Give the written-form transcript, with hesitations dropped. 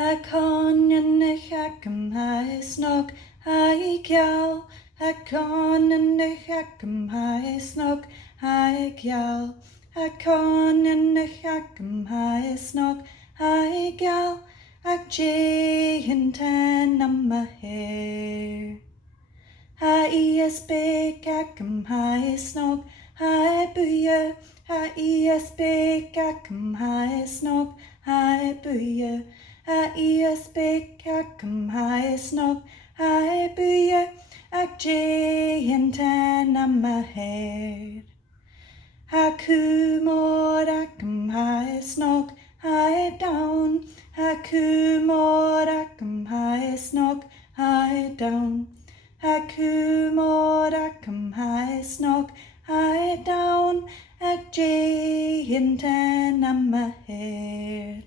Coineanach Agam hai snog hai gal. Coineanach Agam hai snog hai gal. Coineanach Agam hai snog hai gal. Jane ten am my hair. Is big Agam hai snog hai booyah. Is big Agam hai snog hai booyah. Is big Agam hai snog hai booyah. Jane ten am my hair. Kumor Agam hai snog hai down. Kumor Agam hai snog hai down. Kumor Agam hai snog hai down. Jane ten am my hair.